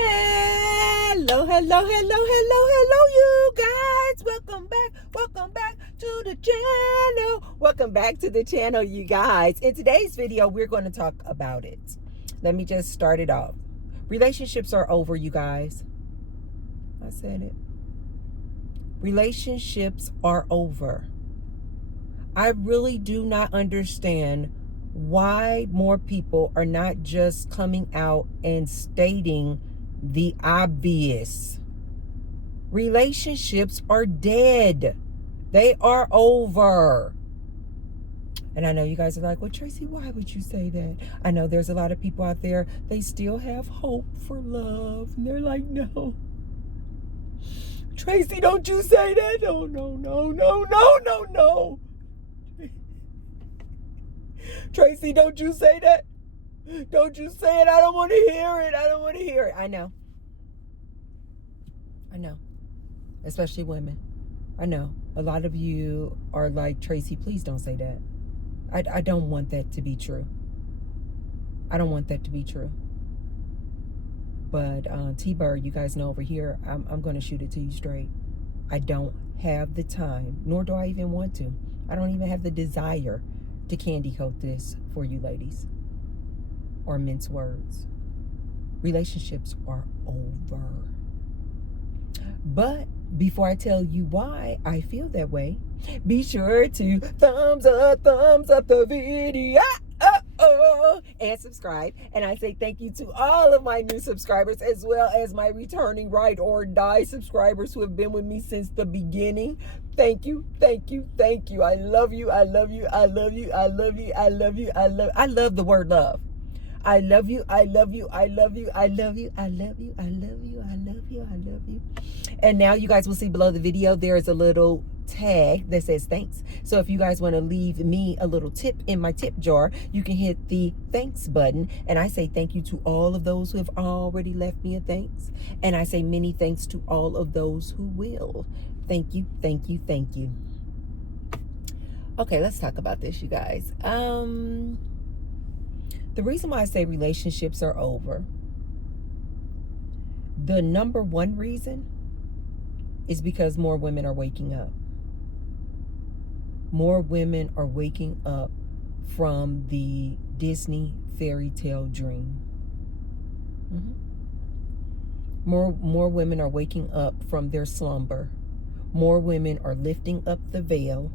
Hello, hello, hello, hello, hello, you guys. Welcome back to the channel. Welcome back to the channel, you guys. In today's video, we're going to talk about it. Let me just start it off. Relationships are over, you guys. I said it. Relationships are over. I really do not understand why more people are not just coming out and stating the obvious. Relationships are dead. They are over. And I know you guys are like, well, Tracy, why would you say that? I know there's a lot of people out there, they still have hope for love. And they're like, no. Tracy, don't you say that. No, no, no, no, no, no, no. Tracy, don't you say that. Don't you say it. I don't want to hear it. I don't want to hear it. I know. Especially women. I know. A lot of you are like, Tracy, please don't say that. I don't want that to be true. I don't want that to be true. But T-Bird, you guys know over here, I'm going to shoot it to you straight. I don't have the time, nor do I even want to. I don't even have the desire to candy coat this for you ladies or mince words. Relationships are over. But before I tell you why I feel that way, be sure to thumbs up the video and subscribe. And I say thank you to all of my new subscribers, as well as my returning ride or die subscribers who have been with me since the beginning. Thank you, thank you, thank you. I love you, I love you, I love you, I love you, I love you, I love the word love. I love you, I love you, I love you, I love you, I love you, I love you, I love you, I love you. And now you guys will see below the video, there is a little tag that says thanks. So if you guys want to leave me a little tip in my tip jar, you can hit the thanks button. And I say thank you to all of those who have already left me a thanks. And I say many thanks to all of those who will. Thank you, thank you, thank you. Okay, let's talk about this, you guys. The reason why I say relationships are over, the number one reason is because more women are waking up. More women are waking up from the Disney fairy tale dream. More women are waking up from their slumber. More women are lifting up the veil,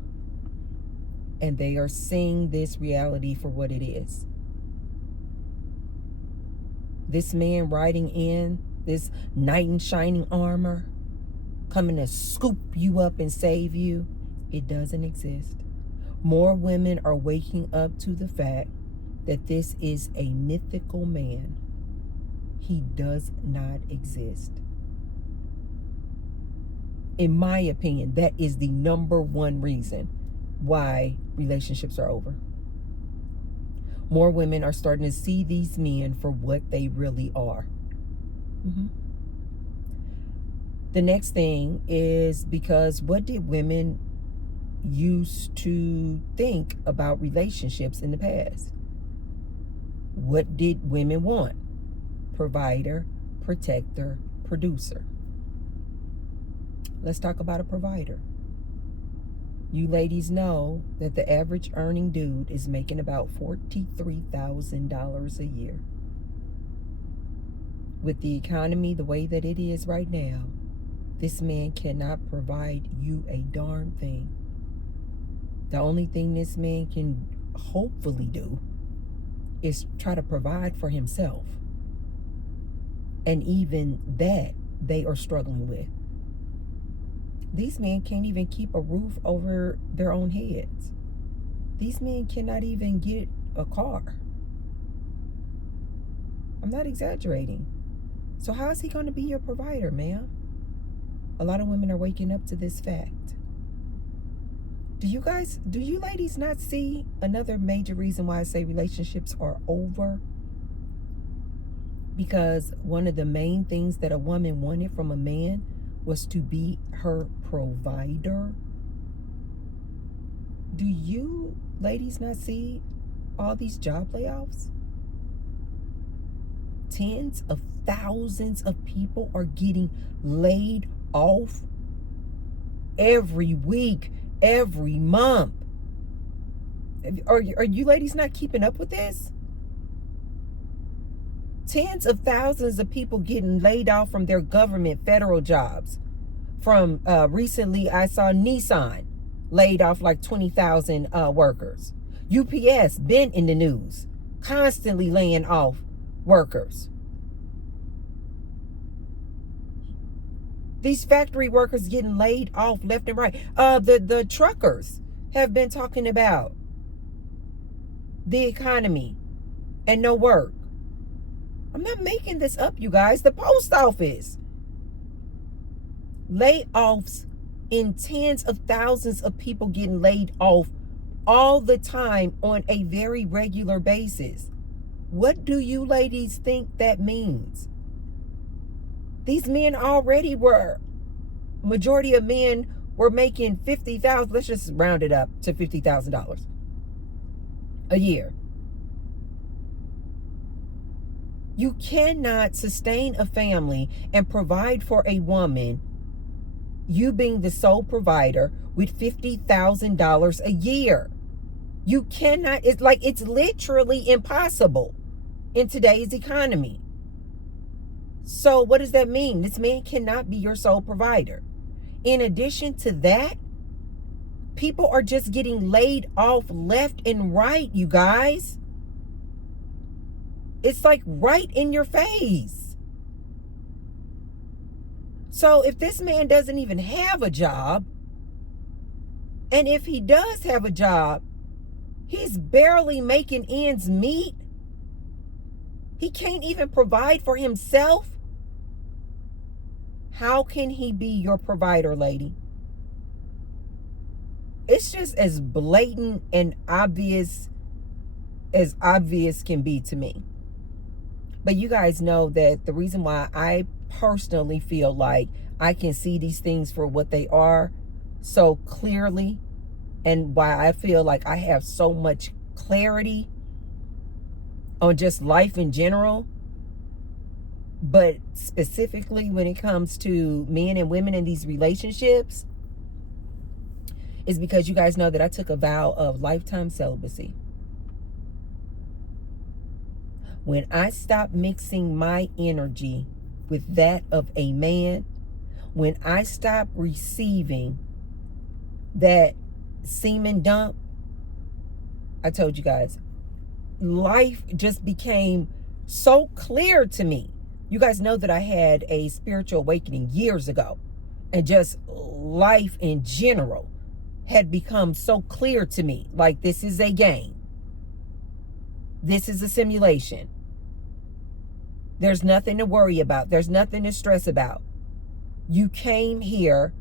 and they are seeing this reality for what it is. This man riding in this knight in shining armor, coming to scoop you up and save you, it doesn't exist. More women are waking up to the fact that this is a mythical man. He does not exist. In my opinion, that is the number one reason why relationships are over. More women are starting to see these men for what they really are. The next thing is because what did women used to think about relationships in the past? What did women want? Provider, protector, producer. Let's talk about a provider. You ladies know that the average earning dude is making about $43,000 a year. With the economy the way that it is right now, this man cannot provide you a darn thing. The only thing this man can hopefully do is try to provide for himself. And even that, they are struggling with. These men can't even keep a roof over their own heads. These men cannot even get a car. I'm not exaggerating. So how is he going to be your provider, ma'am? A lot of women are waking up to this fact. Do you ladies not see another major reason why I say relationships are over? Because one of the main things that a woman wanted from a man was to be her provider. Do you ladies not see all these job layoffs? tens of thousands of people are getting laid off every week, every month. Are you ladies not keeping up with this? Tens of thousands of people getting laid off from their government federal jobs. From recently, I saw Nissan laid off like 20,000 workers. UPS been in the news, constantly laying off workers. These factory workers getting laid off left and right. The truckers have been talking about the economy and no work. I'm not making this up, you guys. The post office. Layoffs in tens of thousands of people getting laid off all the time on a very regular basis. What do you ladies think that means? These men already were, majority of men were making $50,000, let's just round it up to $50,000 a year. You cannot sustain a family and provide for a woman, you being the sole provider, with $50,000 a year. You cannot, it's literally impossible in today's economy. So what does that mean? This man cannot be your sole provider. In addition to that, people are just getting laid off left and right, you guys. It's like right in your face. So if this man doesn't even have a job, and if he does have a job, he's barely making ends meet. He can't even provide for himself. How can he be your provider, lady? It's just as blatant and obvious as obvious can be to me. But you guys know that the reason why I personally feel like I can see these things for what they are so clearly, and why I feel like I have so much clarity on just life in general, but specifically when it comes to men and women in these relationships, is because you guys know that I took a vow of lifetime celibacy. When I stopped mixing my energy with that of a man, when I stopped receiving that semen dump, I told you guys, life just became so clear to me. You guys know that I had a spiritual awakening years ago, and just life in general had become so clear to me. Like, this is a game. This is a simulation. There's nothing to worry about. There's nothing to stress about. You came here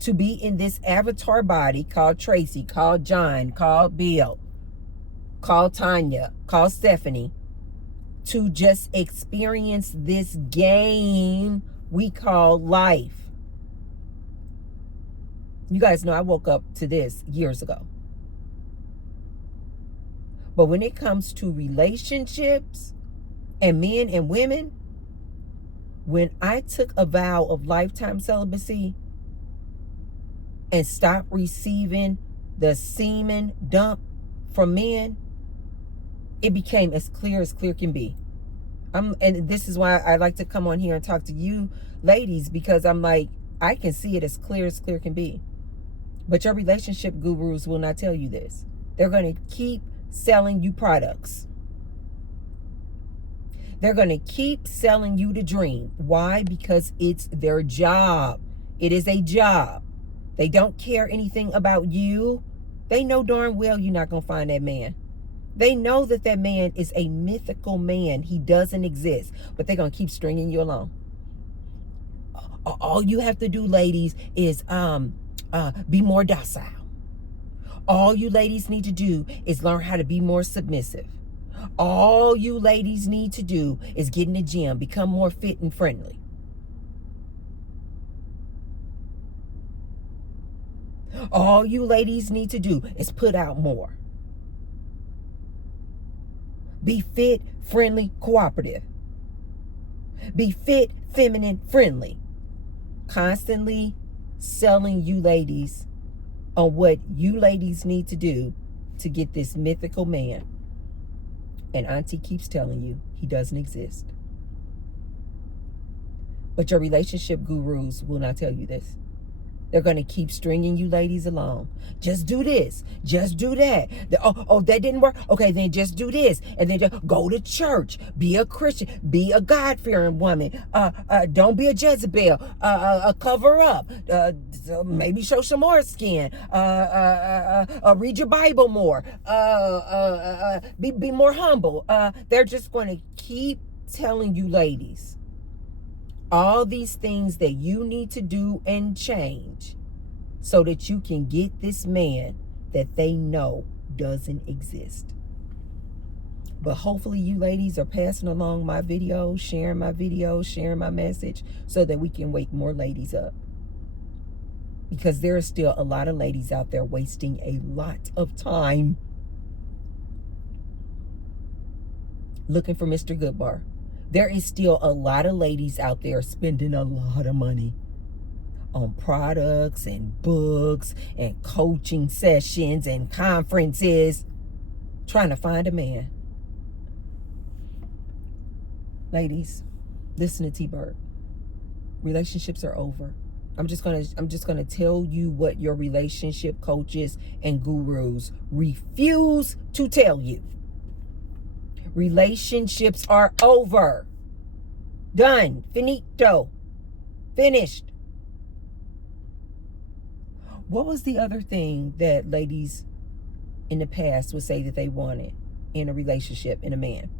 to be in this avatar body called Tracy, called John, called Bill, called Tanya, called Stephanie, to just experience this game we call life. You guys know I woke up to this years ago. But when it comes to relationships and men and women, when I took a vow of lifetime celibacy and stopped receiving the semen dump from men, it became as clear can be. And this is why I like to come on here and talk to you ladies, because I'm like, I can see it as clear can be. But your relationship gurus will not tell you this. They're going to keep selling you products. They're going to keep selling you the dream. Why? Because it's their job. It is a job. They don't care anything about you. They know darn well you're not going to find that man. They know that that man is a mythical man. He doesn't exist. But they're going to keep stringing you along. All you have to do, ladies, is be more docile. All you ladies need to do is learn how to be more submissive. All you ladies need to do is get in the gym, become more fit and friendly. All you ladies need to do is put out more. Be fit, friendly, cooperative. Be fit, feminine, friendly. Constantly selling you ladies on what you ladies need to do to get this mythical man. And Auntie keeps telling you he doesn't exist. But your relationship gurus will not tell you this. They're going to keep stringing you ladies along. Just do this. Just do that. Oh, that didn't work. Okay, then just do this. And then just go to church. Be a Christian. Be a God-fearing woman. Don't be a Jezebel. Cover up. Maybe show some more skin. Read your Bible more. Be more humble. They're just going to keep telling you ladies all these things that you need to do and change so that you can get this man that they know doesn't exist. But hopefully you ladies are passing along my videos, sharing my message so that we can wake more ladies up. Because there are still a lot of ladies out there wasting a lot of time looking for Mr. Goodbar. There is still a lot of ladies out there spending a lot of money on products and books and coaching sessions and conferences trying to find a man. Ladies, listen to T-Bird. Relationships are over. I'm just gonna tell you what your relationship coaches and gurus refuse to tell you. Relationships are over. Done. Finito. Finished. What was the other thing that ladies in the past would say that they wanted in a relationship, in a man?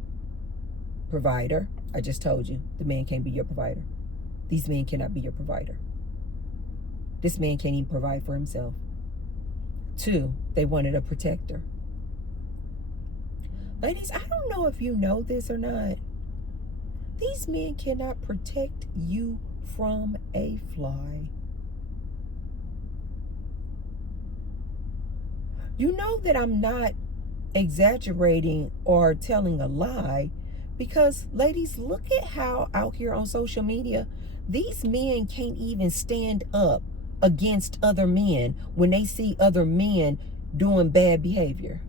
Provider. I just told you, the man can't be your provider. These men cannot be your provider. This man can't even provide for himself. 2, they wanted a protector. Ladies, I don't know if you know this or not. These men cannot protect you from a fly. You know that I'm not exaggerating or telling a lie because, ladies, look at how out here on social media, these men can't even stand up against other men when they see other men doing bad behavior.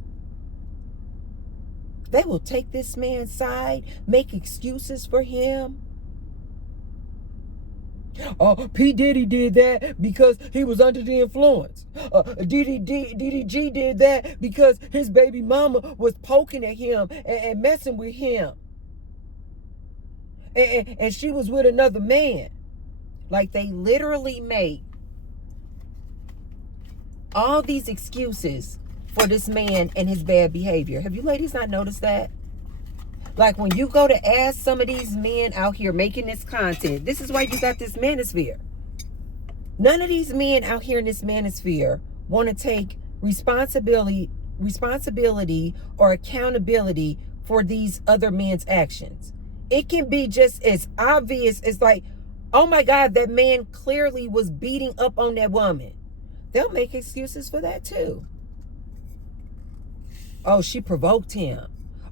They will take this man's side, make excuses for him. P. Diddy did that because he was under the influence. DDG did that because his baby mama was poking at him and messing with him. And she was with another man. Like, they literally make all these excuses for this man and his bad behavior. Have you ladies not noticed that? Like, when you go to ask some of these men out here making this content, this is why you got this manosphere. None of these men out here in this manosphere want to take responsibility or accountability for these other men's actions. It can be just as obvious as like, oh my God, that man clearly was beating up on that woman. They'll make excuses for that too. Oh, she provoked him.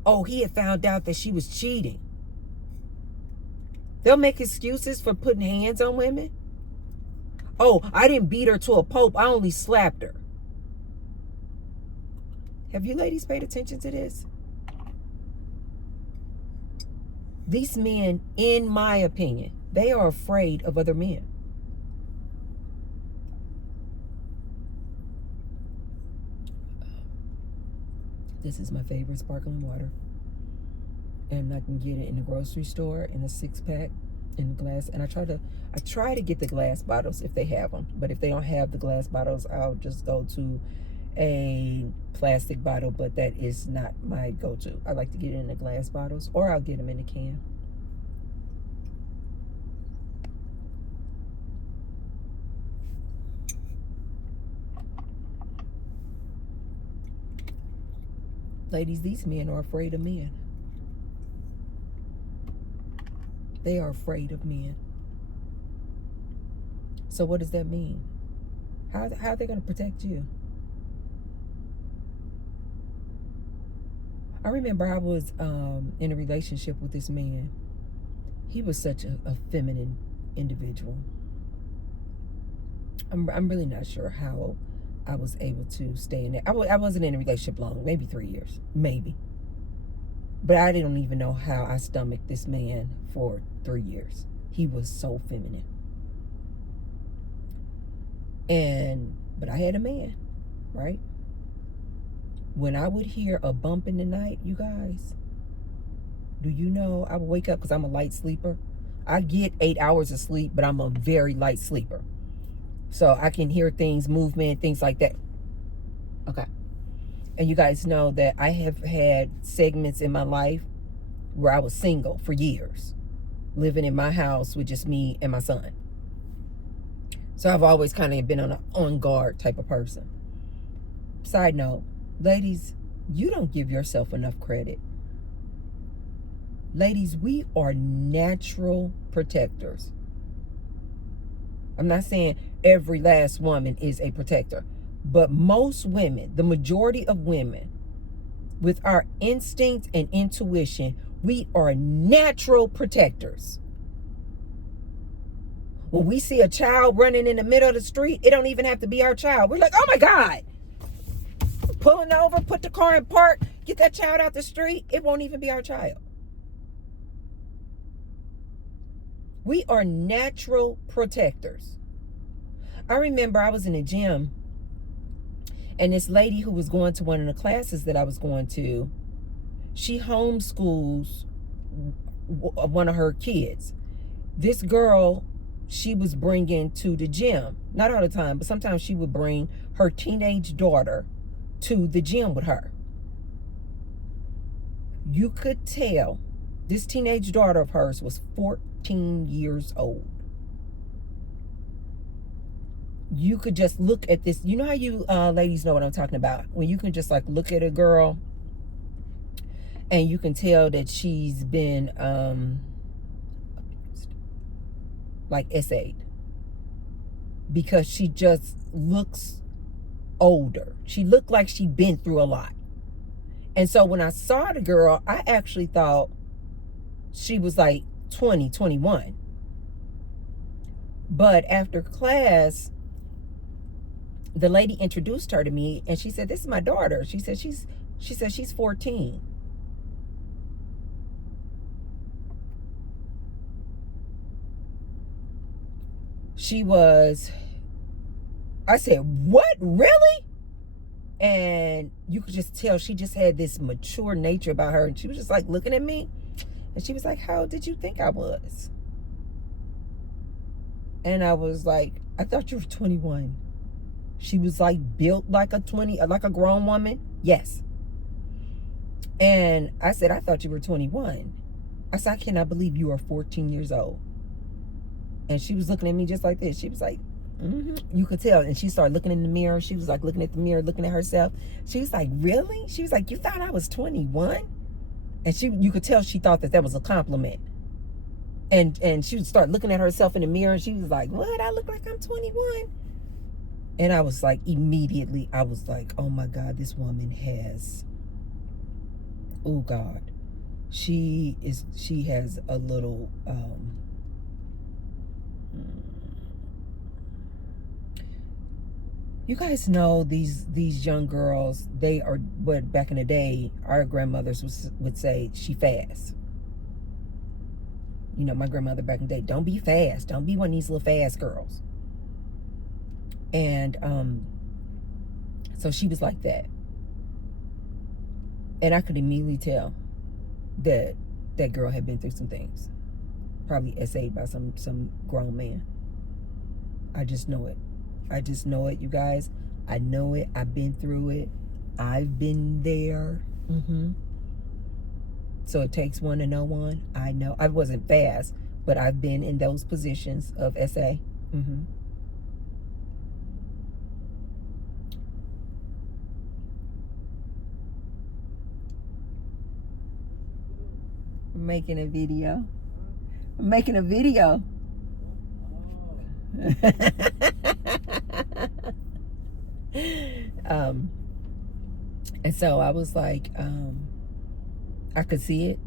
Oh, he had found out that she was cheating. They'll make excuses for putting hands on women. Oh, I didn't beat her to a pulp. I only slapped her. Have you ladies paid attention to this? These men, in my opinion, they are afraid of other men. This is my favorite sparkling water. And I can get it in the grocery store in a 6-pack in glass. And I try to get the glass bottles if they have them. But if they don't have the glass bottles, I'll just go to a plastic bottle. But that is not my go-to. I like to get it in the glass bottles, or I'll get them in a can. Ladies, these men are afraid of men. They are afraid of men. So what does that mean? How are they going to protect you? I remember I was in a relationship with this man. He was such a feminine individual. I'm really not sure how I was able to stay in there. I wasn't in a relationship long, maybe 3 years, maybe. But I didn't even know how I stomached this man for 3 years. He was so feminine. But I had a man, right? When I would hear a bump in the night, you guys, do you know I would wake up because I'm a light sleeper? I get 8 hours of sleep, but I'm a very light sleeper. So I can hear things, movement, things like that. Okay. And you guys know that I have had segments in my life where I was single for years, living in my house with just me and my son. So I've always kind of been on guard type of person. Side note, ladies, you don't give yourself enough credit. Ladies, we are natural protectors. I'm not saying every last woman is a protector, but most women, the majority of women, with our instinct and intuition, we are natural protectors. When we see a child running in the middle of the street, it don't even have to be our child. We're like, oh my God. Pulling over, put the car in park, get that child out the street. It won't even be our child. We are natural protectors. I remember I was in a gym, and this lady who was going to one of the classes that I was going to, she homeschools one of her kids. This girl, she was bringing to the gym, not all the time, but sometimes she would bring her teenage daughter to the gym with her. You could tell this teenage daughter of hers was 14 years old. You could just look at this. You know how you ladies know what I'm talking about? When you can just like look at a girl and you can tell that she's been like essayed, because she just looks older. She looked like she'd been through a lot. And so when I saw the girl, I actually thought she was like 20, 21. But after class, the lady introduced her to me, and she said, "This is my daughter." She said she's 14. She was, I said, "What, really?" And you could just tell she just had this mature nature about her. And she was just like looking at me, and she was like, "How did you think I was?" And I was like, "I thought you were 21. She was like built like a grown woman. Yes. And I said, "I thought you were 21. I said, "I cannot believe you are 14 years old." And she was looking at me just like this. She was like, mm-hmm. You could tell. And she started looking in the mirror. She was like looking at the mirror, looking at herself. She was like, "Really?" She was like, "You thought I was 21? And you could tell she thought that was a compliment. And she would start looking at herself in the mirror, and she was like, "What? I look like I'm 21?" And I was like, immediately, I was like, oh my God, this woman has, oh God, she has a little, you guys know these young girls, they are, what back in the day, our grandmothers would say, she fast. You know, my grandmother back in the day, don't be fast. Don't be one of these little fast girls. And so she was like that. And I could immediately tell that that girl had been through some things. Probably essayed by some grown man. I just know it. I just know it, you guys. I know it. I've been through it. I've been there. So it takes one to know one. I know. I wasn't fast, but I've been in those positions of SA. I'm making a video. I'm making a video. And so I was like, I could see it.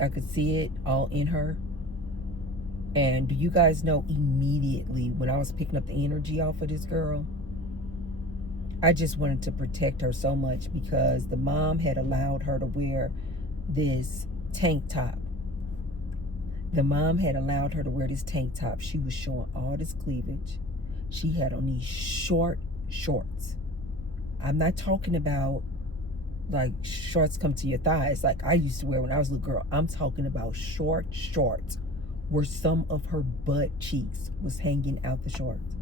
I could see it all in her. And do you guys know, immediately when I was picking up the energy off of this girl, I just wanted to protect her so much, because the mom had allowed her to wear this tank top. The mom had allowed her to wear this tank top. She was showing all this cleavage. She had on these short shorts. I'm not talking about like shorts come to your thighs like I used to wear when I was a little girl. I'm talking about short shorts where some of her butt cheeks was hanging out the shorts.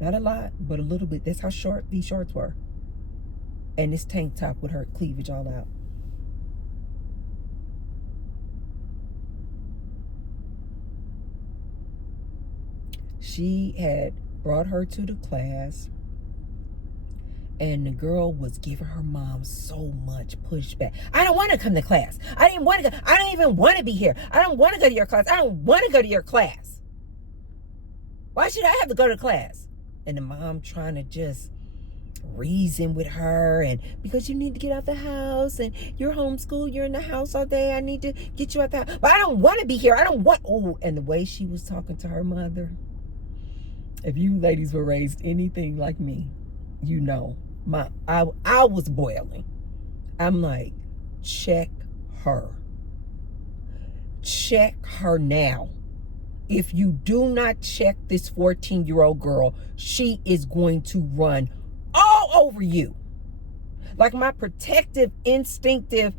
Not a lot, but a little bit. That's how short these shorts were. And this tank top with her cleavage all out. She had brought her to the class, and the girl was giving her mom so much pushback. I don't want to come to class. I didn't want to go. I don't even want to be here. I don't want to go to your class. I don't want to go to your class. Why should I have to go to class? And the mom trying to just reason with her, and because you need to get out the house, and you're homeschooled, you're in the house all day, I need to get you out the house. But I don't want to be here. I don't want. Oh, and the way she was talking to her mother. If you ladies were raised anything like me, you know, I was boiling. I'm like, check her. Check her now. If you do not check this 14-year-old girl, she is going to run all over you. Like my protective, instinctive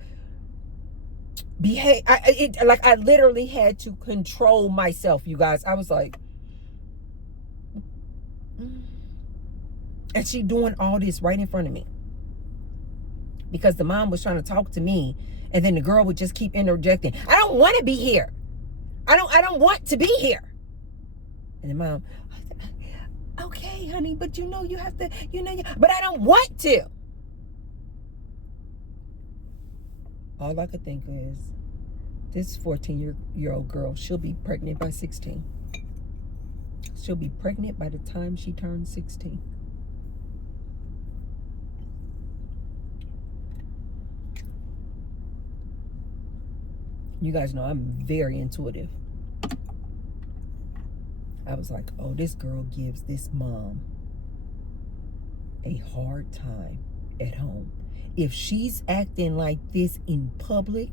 behavior, I literally had to control myself, you guys. I was like, and she doing all this right in front of me, because the mom was trying to talk to me, and then the girl would just keep interjecting. I don't want to be here. I don't want to be here. And the mom, okay, honey, but you know you have to, but I don't want to. All I could think is, this 14-year-old girl, she'll be pregnant by 16. She'll be pregnant by the time she turns 16. You guys know I'm very intuitive. I was like, oh, this girl gives this mom a hard time at home. If she's acting like this in public,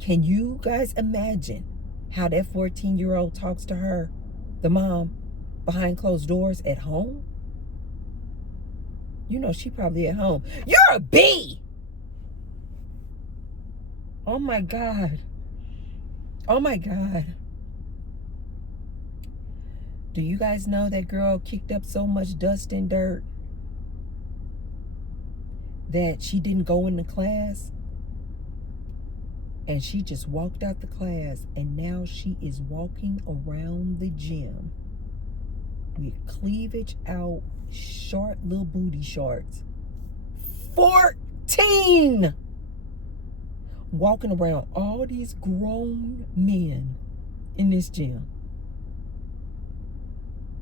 can you guys imagine how that 14-year-old talks to her, the mom, behind closed doors at home? You know, she probably at home. You're a bee! Oh my God. Oh my God. Do you guys know that girl kicked up so much dust and dirt that she didn't go into class? And she just walked out the class, and now she is walking around the gym with cleavage out, short little booty shorts. 14! Walking around all these grown men in this gym.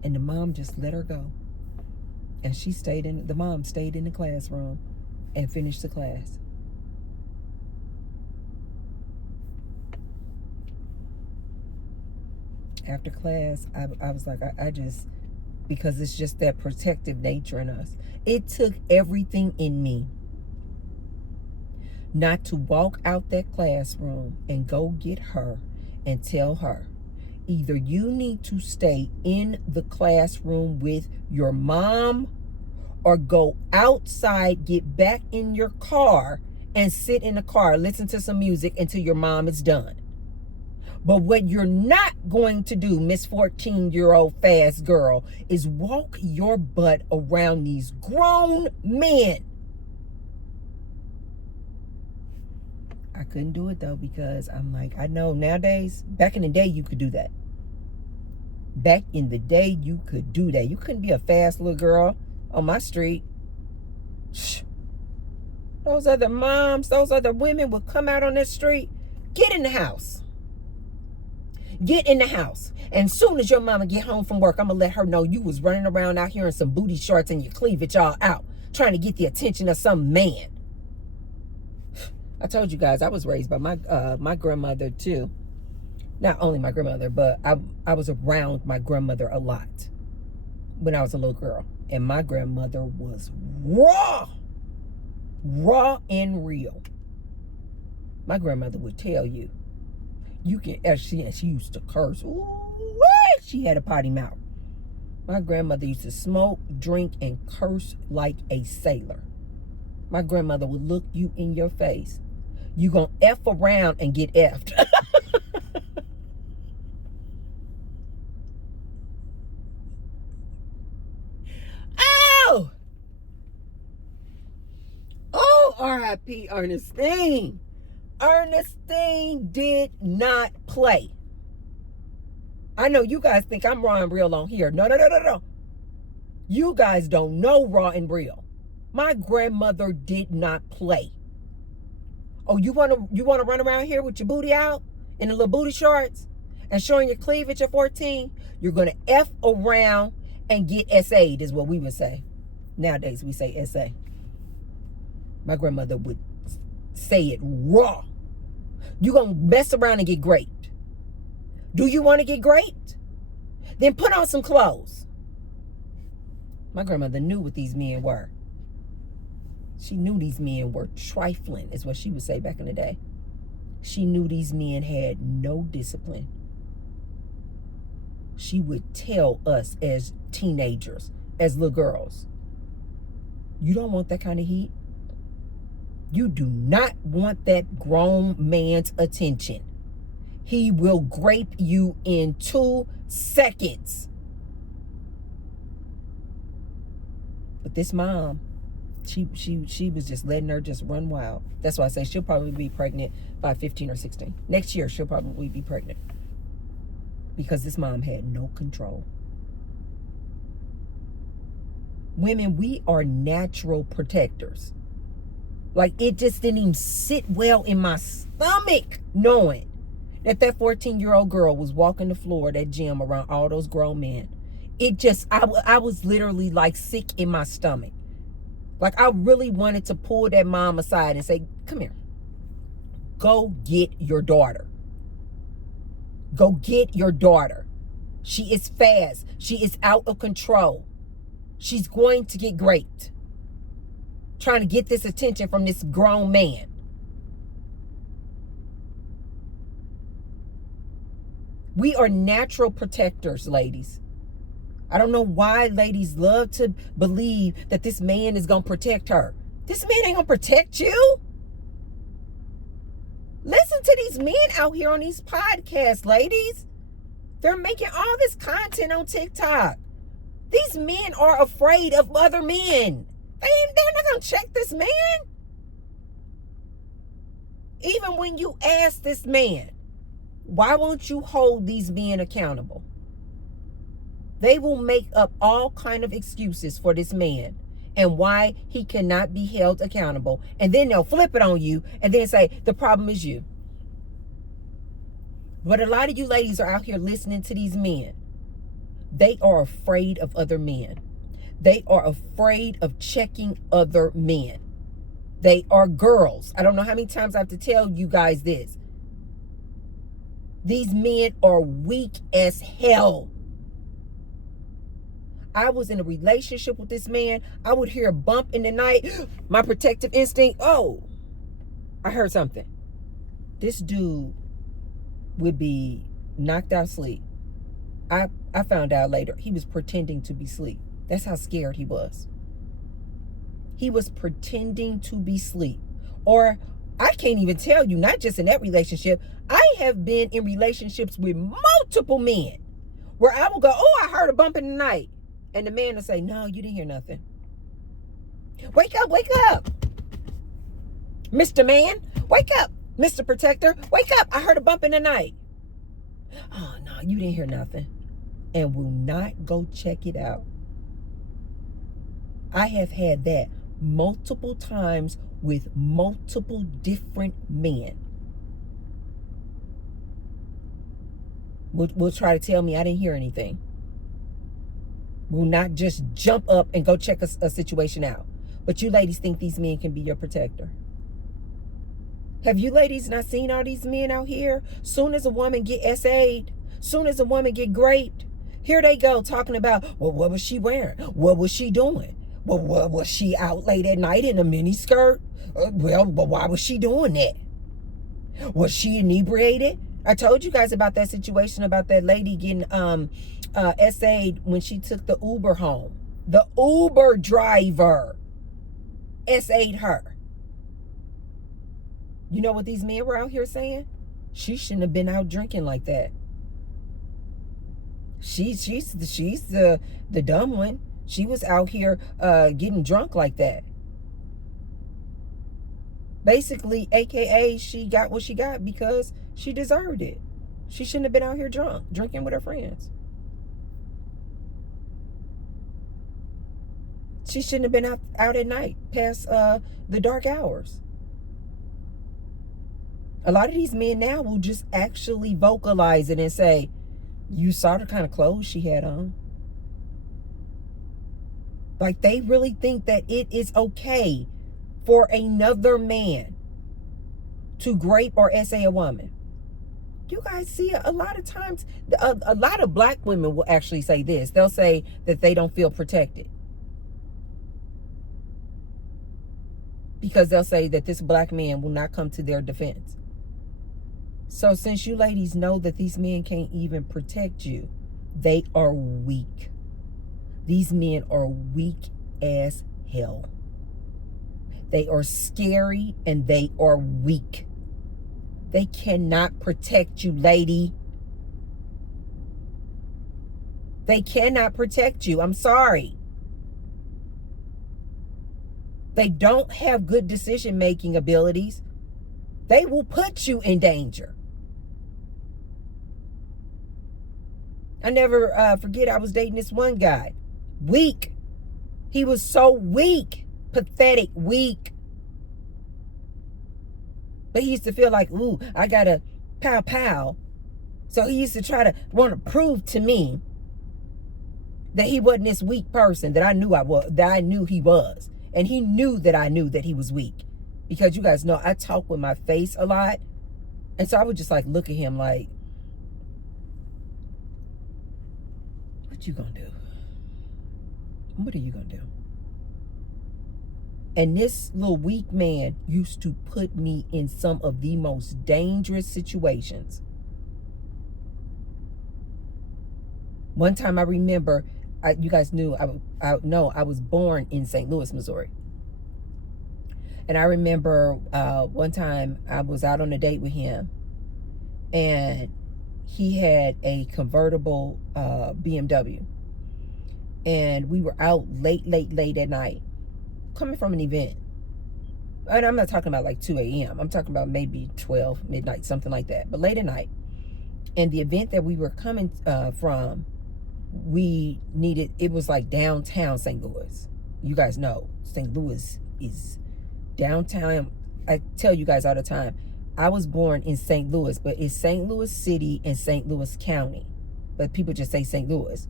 And the mom just let her go. And the mom stayed in the classroom and finished the class. After class, I was like, I just, because it's just that protective nature in us. It took everything in me not to walk out that classroom and go get her and tell her, either you need to stay in the classroom with your mom, or go outside, get back in your car, and sit in the car, listen to some music until your mom is done. But what you're not going to do, Miss 14-year-old fast girl, is walk your butt around these grown men. I couldn't do it though, because I'm like, I know nowadays, back in the day, you could do that. Back in the day, you could do that. You couldn't be a fast little girl on my street. Those other moms, those other women would come out on the street. Get in the house. Get in the house. And soon as your mama get home from work, I'm going to let her know you was running around out here in some booty shorts and your cleavage all out, trying to get the attention of some man. I told you guys, I was raised by my grandmother too. Not only my grandmother, but I was around my grandmother a lot when I was a little girl. And my grandmother was raw and real. My grandmother would tell you, you can, as she used to curse. Ooh, she had a potty mouth. My grandmother used to smoke, drink, and curse like a sailor. My grandmother would look you in your face. You gonna F around and get F'd. Oh! Oh, R.I.P. Ernestine. Ernestine did not play. I know you guys think I'm raw and real on here. No. You guys don't know raw and real. My grandmother did not play. Oh, you wanna run around here with your booty out in the little booty shorts and showing your cleavage at 14? You're gonna F around and get SA'd is what we would say. Nowadays we say SA. My grandmother would say it raw. You gonna mess around and get raped. Do you want to get raped? Then put on some clothes. My grandmother knew what these men were. She knew these men were trifling, is what she would say back in the day. She knew these men had no discipline. She would tell us as teenagers, as little girls, you don't want that kind of heat. You do not want that grown man's attention. He will grape you in 2 seconds. But this mom, she was just letting her just run wild. That's why I say she'll probably be pregnant by 15 or 16. Next year, she'll probably be pregnant. Because this mom had no control. Women, we are natural protectors. Like, it just didn't even sit well in my stomach knowing that 14-year-old girl was walking the floor of that gym around all those grown men. It just, I was literally like sick in my stomach. Like, I really wanted to pull that mom aside and say, come here. Go get your daughter. Go get your daughter. She is fast. She is out of control. She's going to get raped. Trying to get this attention from this grown man. We are natural protectors, ladies. I don't know why ladies love to believe that this man is going to protect her. This man ain't going to protect you. Listen to these men out here on these podcasts, ladies. They're making all this content on TikTok. These men are afraid of other men. They're not going to check this man. Even when you ask this man, why won't you hold these men accountable? They will make up all kind of excuses for this man and why he cannot be held accountable. And then they'll flip it on you and then say, the problem is you. But a lot of you ladies are out here listening to these men. They are afraid of other men. They are afraid of checking other men. They are girls. I don't know how many times I have to tell you guys this. These men are weak as hell. I was in a relationship with this man. I would hear a bump in the night. My protective instinct. Oh, I heard something. This dude would be knocked out asleep. I found out later he was pretending to be asleep. That's how scared he was. He was pretending to be asleep. Or I can't even tell you, not just in that relationship. I have been in relationships with multiple men where I will go, oh, I heard a bump in the night. And the man will say, no, you didn't hear nothing. Wake up, wake up. Mr. Man, wake up. Mr. Protector, wake up. I heard a bump in the night. Oh, no, you didn't hear nothing. And will not go check it out. I have had that multiple times with multiple different men. Will try to tell me I didn't hear anything. Will not just jump up and go check a situation out. But you ladies think these men can be your protector. Have you ladies not seen all these men out here? Soon as a woman get SA'd, soon as a woman get raped, here they go talking about, well, what was she wearing? What was she doing? Well, what was she out late at night in a mini skirt? But why was she doing that? Was she inebriated? I told you guys about that situation about that lady getting SA'd when she took the Uber home. The Uber driver SA'd her. You know what these men were out here saying? She shouldn't have been out drinking like that. She's the dumb one. She was out here getting drunk like that. Basically, AKA, she got what she got because she deserved it. She shouldn't have been out here drinking with her friends. She shouldn't have been out at night past the dark hours. A lot of these men now will just actually vocalize it and say, you saw the kind of clothes she had on. Like, they really think that it is okay for another man to grape or SA a woman. You guys see a lot of times, a lot of black women will actually say this. They'll say that they don't feel protected. Because they'll say that this black man will not come to their defense. So since you ladies know that these men can't even protect you, they are weak. These men are weak as hell. They are scary and they are weak. They cannot protect you, lady. They cannot protect you. I'm sorry. They don't have good decision-making abilities. They will put you in danger. I never forget, I was dating this one guy. Weak. He was so weak. Pathetic, weak. But he used to feel like, ooh, I gotta pow pow. So he used to try to want to prove to me that he wasn't this weak person that I knew he was. And he knew that I knew that he was weak. Because you guys know I talk with my face a lot. And so I would just like look at him like, what you gonna do? What are you gonna do? And this little weak man used to put me in some of the most dangerous situations. One time I remember, you guys knew, I was born in St. Louis, Missouri. And I remember one time I was out on a date with him. And he had a convertible BMW. And we were out late at night, coming from an event. And I'm not talking about like 2 a.m. I'm talking about maybe 12, midnight, something like that. But late at night. And the event that we were coming from, it was like downtown St. Louis. You guys know, St. Louis is downtown. I tell you guys all the time, I was born in St. Louis, but it's St. Louis City and St. Louis County. But people just say St. Louis.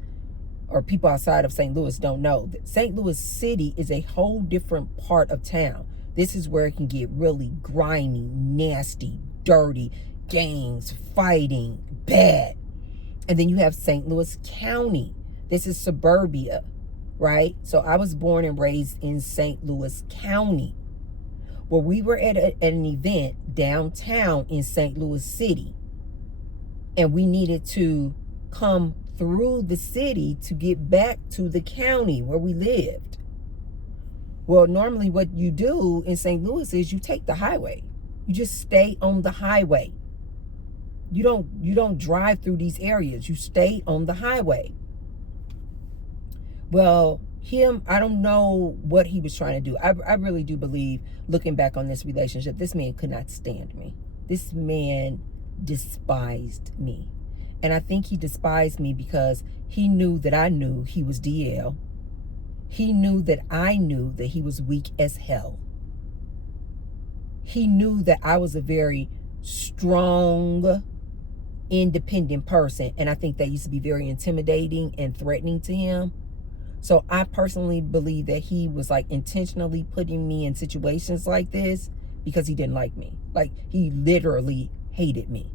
Or people outside of St. Louis don't know that St. Louis City is a whole different part of town. This is where it can get really grimy, nasty, dirty, gangs, fighting, bad. And then you have St. Louis County. This is suburbia, right? So I was born and raised in St. Louis County. Well, we were at an event downtown in St. Louis City. And we needed to come through the city to get back to the county where we lived. Well, normally what you do in St. Louis is you take the highway. You just stay on the highway. You don't drive through these areas. You stay on the highway. Well, I don't know what he was trying to do. I really do believe, looking back on this relationship, this man could not stand me. This man despised me. And I think he despised me because he knew that I knew he was DL. He knew that I knew that he was weak as hell. He knew that I was a very strong, independent person. And I think that used to be very intimidating and threatening to him. So I personally believe that he was like intentionally putting me in situations like this because he didn't like me. Like, he literally hated me.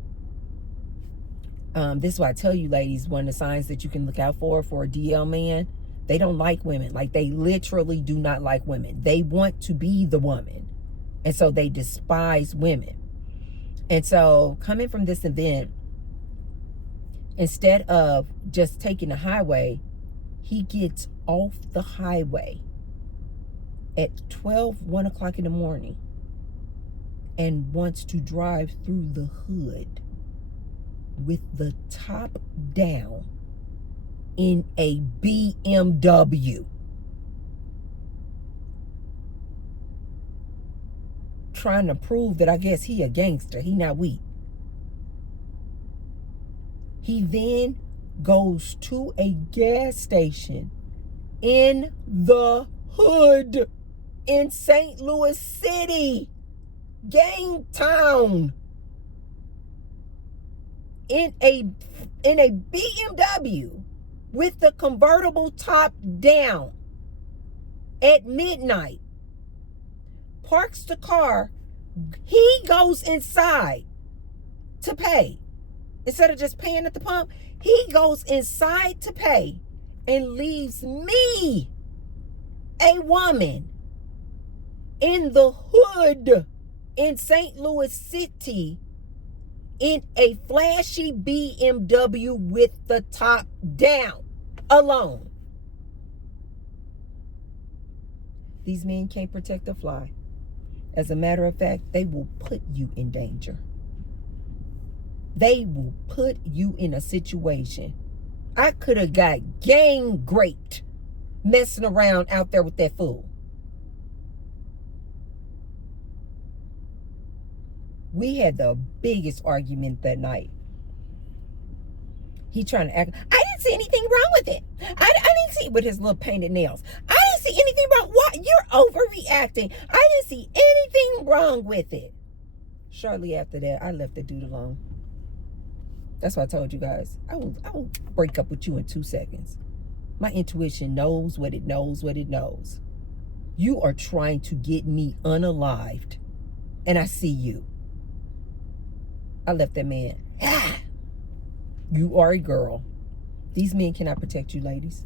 This is why I tell you, ladies, one of the signs that you can look out for a DL man, they don't like women. Like, they literally do not like women. They want to be the woman. And so they despise women. And so coming from this event, instead of just taking the highway, he gets off the highway at 1 o'clock in the morning and wants to drive through the hood with the top down in a BMW. Trying to prove that I guess he a gangster. He not weak. He then goes to a gas station in the hood in St. Louis City, gang town, in a BMW with the convertible top down at midnight, parks the car. He goes inside to pay. Instead of just paying at the pump, he goes inside to pay and leaves me, a woman, in the hood in St. Louis City in a flashy BMW with the top down, alone. These men can't protect a fly. As a matter of fact, they will put you in danger. They will put you in a situation. I could have got gang raped messing around out there with that fool. We had the biggest argument that night. He trying to act. I didn't see anything wrong with it. I didn't see with his little painted nails. I didn't see anything wrong. What? You're overreacting. I didn't see anything wrong with it. Shortly after that, I left the dude alone. That's why I told you guys, I will break up with you in 2 seconds. My intuition knows what it knows, what it knows. You are trying to get me unalived, and I see you. I left that man. You are a girl. These men cannot protect you, ladies.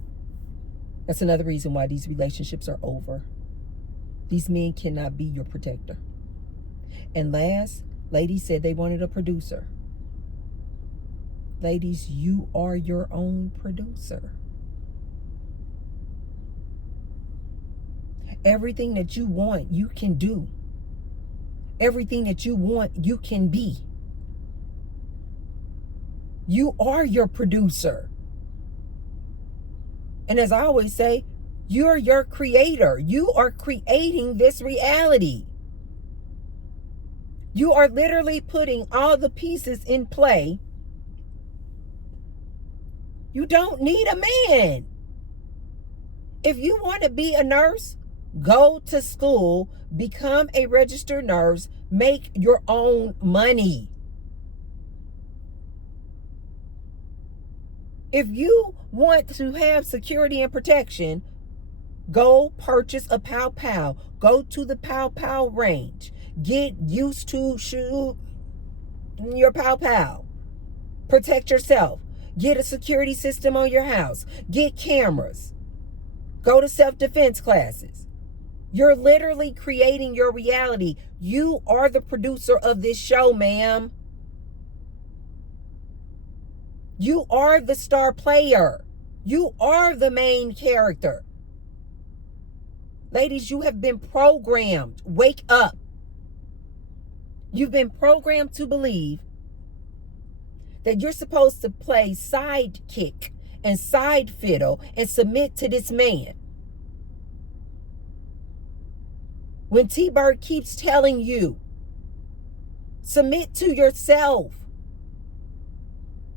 That's another reason why these relationships are over. These men cannot be your protector. And last, ladies said they wanted a producer. Ladies, you are your own producer. Everything that you want, you can do. Everything that you want, you can be. You are your producer. And as I always say, you're your creator. You are creating this reality. You are literally putting all the pieces in play. You don't need a man. If you want to be a nurse, go to school, become a registered nurse, make your own money. If you want to have security and protection, go purchase a pow pow. Go to the pow pow range. Get used to shoot your pow pow. Protect yourself. Get a security system on your house. Get cameras. Go to self-defense classes. You're literally creating your reality. You are the producer of this show, ma'am. You are the star player. You are the main character. Ladies, you have been programmed. Wake up. You've been programmed to believe that you're supposed to play sidekick and side fiddle and submit to this man. When T-Bird keeps telling you, submit to yourself.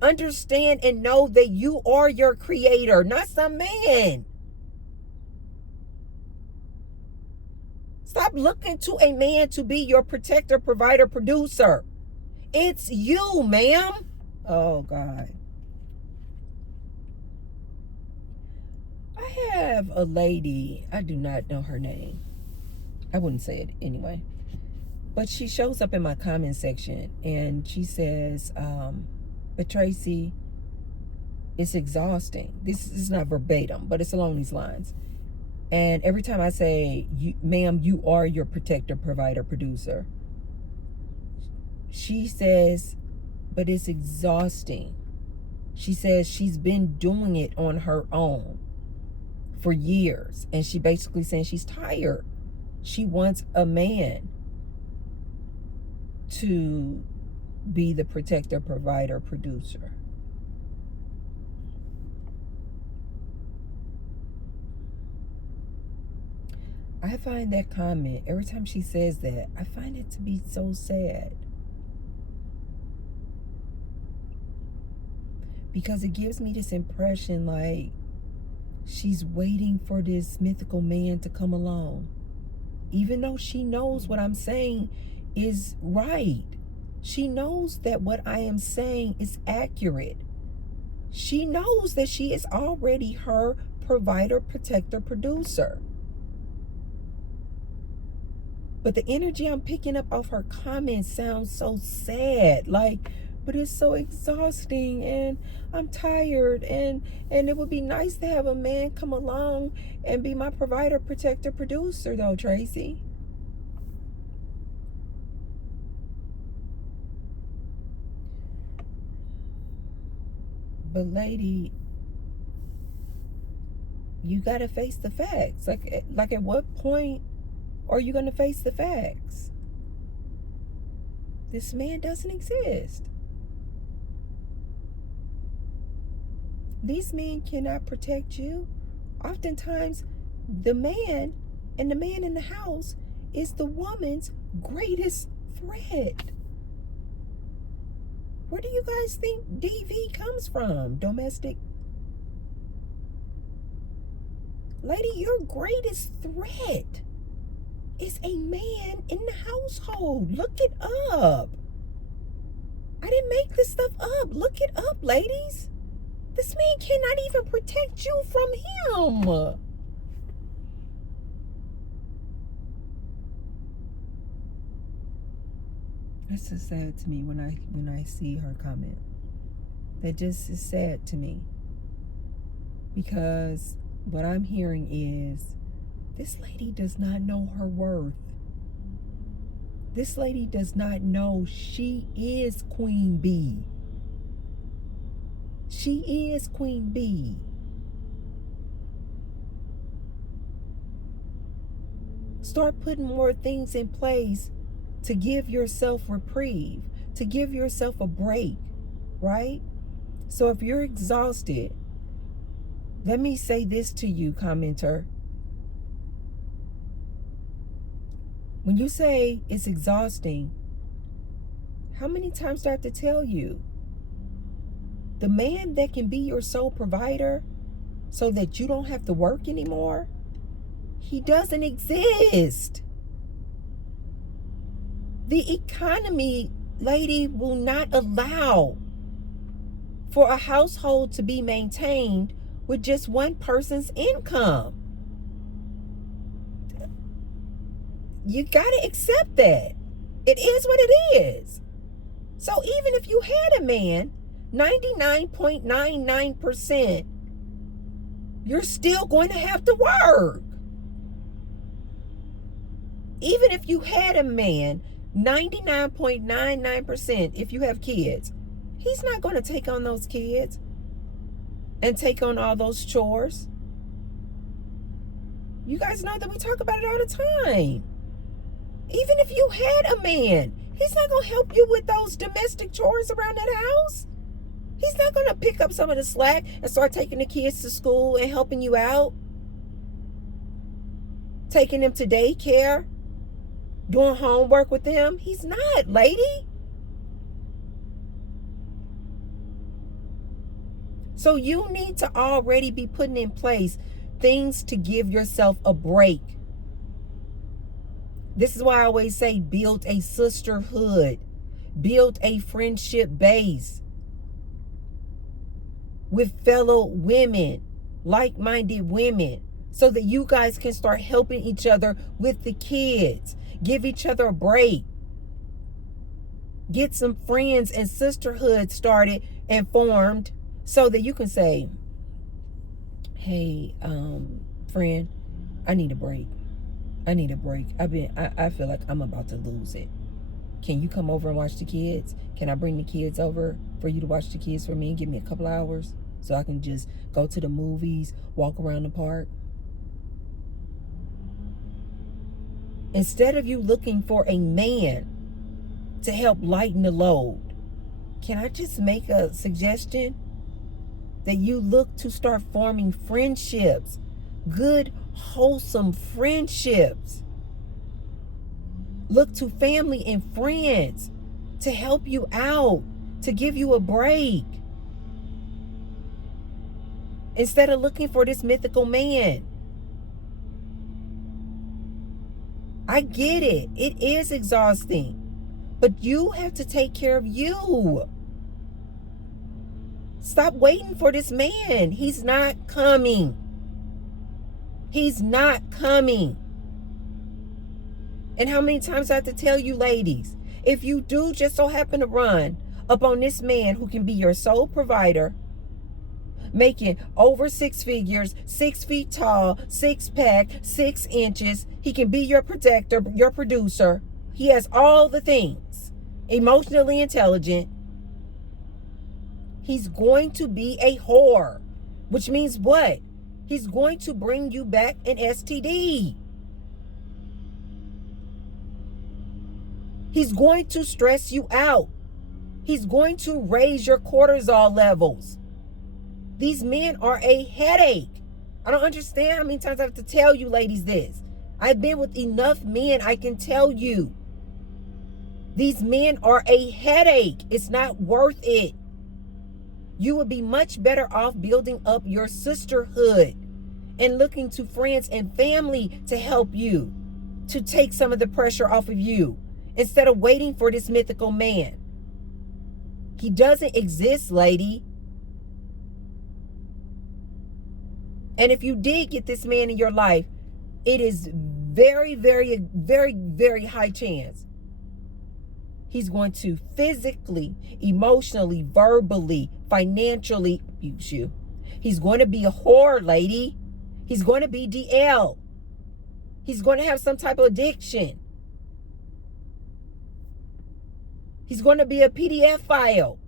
Understand and know that you are your creator, not some man. Stop looking to a man to be your protector, provider, producer. It's you, ma'am. Oh, God. I have a lady, I do not know her name. I wouldn't say it anyway. But she shows up in my comment section and she says, but Tracy, it's exhausting. This is not verbatim, but it's along these lines. And every time I say, ma'am, you are your protector, provider, producer, she says, but it's exhausting. She says she's been doing it on her own for years. And she basically saying she's tired. She wants a man to be the protector, provider, producer. I find that comment, every time she says that, I find it to be so sad. Because it gives me this impression like she's waiting for this mythical man to come along. Even though she knows what I'm saying is right. She knows that what I am saying is accurate. She knows that she is already her provider, protector, producer. But the energy I'm picking up off her comments sounds so sad. Like, but it's so exhausting and I'm tired and it would be nice to have a man come along and be my provider, protector, producer though, Tracy. But lady, you gotta face the facts. Like at what point are you gonna face the facts? This man doesn't exist. These men cannot protect you. Oftentimes, the man and the man in the house is the woman's greatest threat. Where do you guys think DV comes from? Domestic? Lady, your greatest threat is a man in the household. Look it up. I didn't make this stuff up. Look it up, ladies. This man cannot even protect you from him. It's so sad to me when I see her comment. That just is sad to me. Because what I'm hearing is this lady does not know her worth. This lady does not know she is Queen Bee. She is Queen Bee. Start putting more things in place to give yourself reprieve, to give yourself a break, right? So if you're exhausted, let me say this to you, commenter. When you say it's exhausting, how many times do I have to tell you? The man that can be your sole provider so that you don't have to work anymore, he doesn't exist. The economy, lady, will not allow for a household to be maintained with just one person's income. You gotta accept that. It is what it is. So even if you had a man, 99.99%, you're still going to have to work. Even if you had a man, 99.99%, if you have kids, he's not going to take on those kids and take on all those chores. You guys know that we talk about it all the time. Even if you had a man, he's not going to help you with those domestic chores around that house. He's not going to pick up some of the slack and start taking the kids to school and helping you out. Taking them to daycare. Doing homework with them. He's not, lady. So you need to already be putting in place things to give yourself a break. This is why I always say build a sisterhood. Build a friendship base with fellow women, like-minded women, so that you guys can start helping each other with the kids. Give each other a break. Get some friends and sisterhood started and formed so that you can say, hey, friend, I need a break. I need a break. I feel like I'm about to lose it. Can you come over and watch the kids? Can I bring the kids over for you to watch the kids for me and give me a couple hours so I can just go to the movies, walk around the park? Instead of you looking for a man to help lighten the load, can I just make a suggestion that you look to start forming friendships, good, wholesome friendships? Look to family and friends to help you out, to give you a break. Instead of looking for this mythical man. I get it. It is exhausting. But you have to take care of you. Stop waiting for this man. He's not coming. He's not coming. And how many times I have to tell you, ladies, if you do just so happen to run up on this man who can be your sole provider, making over 6 figures, 6 feet tall, 6-pack, 6 inches, he can be your protector, your producer. He has all the things. Emotionally intelligent. He's going to be a whore. Which means what? He's going to bring you back an STD. He's going to stress you out. He's going to raise your cortisol levels. These men are a headache. I don't understand how many times I have to tell you ladies this. I've been with enough men, I can tell you. These men are a headache. It's not worth it. You would be much better off building up your sisterhood and looking to friends and family to help you, to take some of the pressure off of you, instead of waiting for this mythical man. He doesn't exist, lady. And if you did get this man in your life, it is very, very, very, very high chance he's going to physically, emotionally, verbally, financially abuse you. He's going to be a whore, lady. He's going to be DL. He's going to have some type of addiction. He's going to be a PDF file.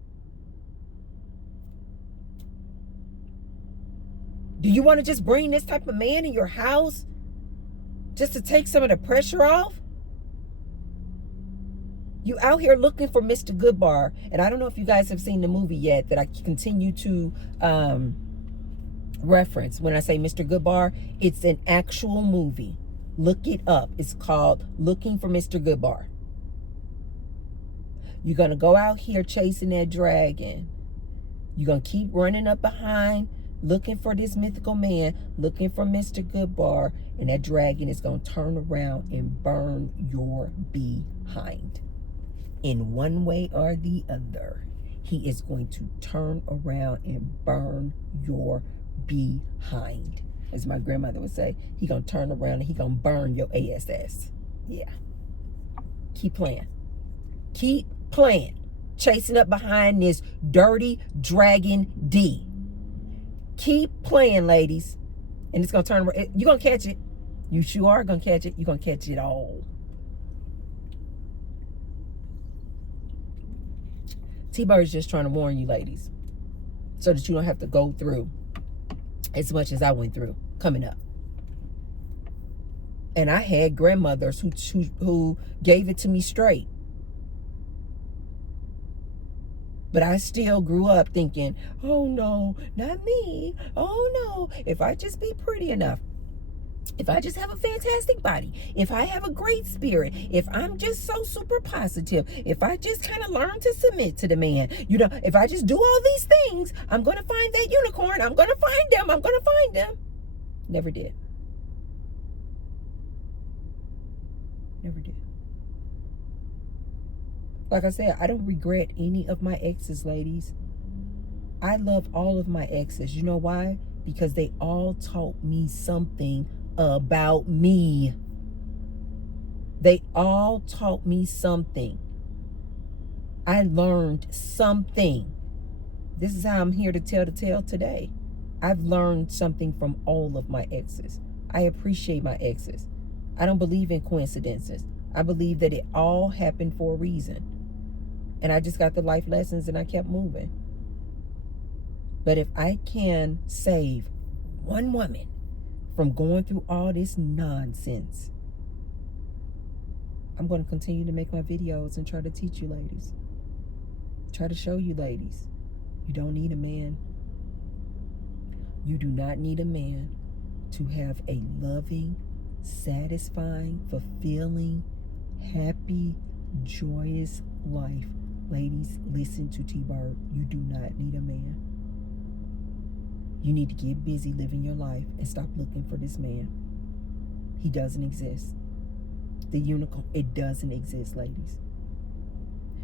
Do you want to just bring this type of man in your house just to take some of the pressure off? You out here looking for Mr. Goodbar. And I don't know if you guys have seen the movie yet that I continue to reference. When I say Mr. Goodbar, it's an actual movie. Look it up. It's called Looking for Mr. Goodbar. You're going to go out here chasing that dragon. You're going to keep running up behind, looking for this mythical man, looking for Mr. Goodbar, and that dragon is going to turn around and burn your behind. In one way or the other, he is going to turn around and burn your behind. As my grandmother would say, he going to turn around and he going to burn your ass. Yeah. Keep playing. Keep playing. Chasing up behind this dirty dragon D. Keep playing, ladies. And it's going to turn around. You're going to catch it. You sure are going to catch it. You're going to catch it all. T-Bird's just trying to warn you, ladies, so that you don't have to go through as much as I went through coming up. And I had grandmothers who gave it to me straight. But I still grew up thinking, oh no, not me. Oh no, if I just be pretty enough. If I just have a fantastic body, if I have a great spirit, if I'm just so super positive, if I just kind of learn to submit to the man, if I just do all these things, I'm going to find that unicorn. I'm going to find them. I'm going to find them. Never did. Never did. Like I said, I don't regret any of my exes, ladies. I love all of my exes. You know why? Because they all taught me something about me. They all taught me something. I learned something. This is how I'm here to tell the tale today. I've learned something from all of my exes. I appreciate my exes. I don't believe in coincidences. I believe that it all happened for a reason. And I just got the life lessons and I kept moving. But if I can save one woman from going through all this nonsense, I'm going to continue to make my videos and try to teach you ladies. Try to show you ladies. You don't need a man. You do not need a man to have a loving, satisfying, fulfilling, happy, joyous life. Ladies, listen to T-Bird. You do not need a man. You need to get busy living your life and stop looking for this man. He doesn't exist. The unicorn, it doesn't exist, ladies.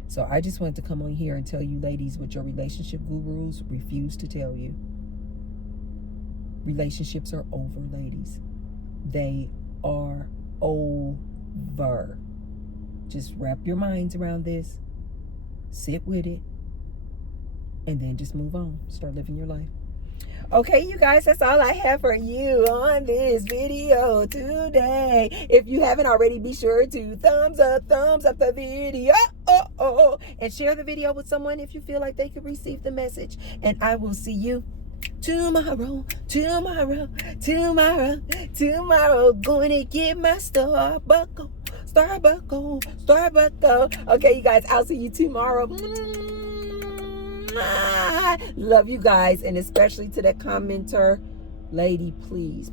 So I just wanted to come on here and tell you ladies what your relationship gurus refuse to tell you. Relationships are over, ladies. They are over. Just wrap your minds around this. Sit with it. And then just move on. Start living your life. Okay, you guys, that's all I have for you on this video today. If you haven't already, be sure to thumbs up the video. And share the video with someone if you feel like they could receive the message. And I will see you tomorrow. Going to get my Starbucks. Okay, you guys, I'll see you tomorrow. Love you guys, and especially to that commenter, lady, please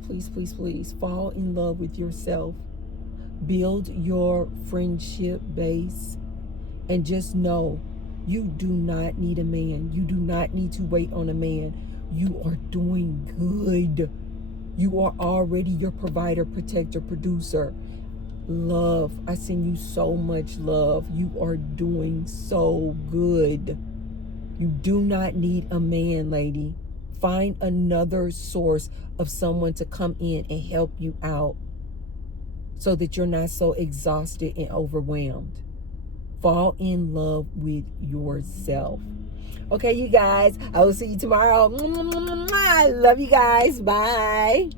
fall in love with yourself. Build your friendship base, and just know you do not need a man. You do not need to wait on a man. You are doing good. You are already your provider, protector, producer. Love. I send you so much love. You are doing so good. You do not need a man, lady. Find another source of someone to come in and help you out so that you're not so exhausted and overwhelmed. Fall in love with yourself. Okay, you guys, I will see you tomorrow. I love you guys. Bye.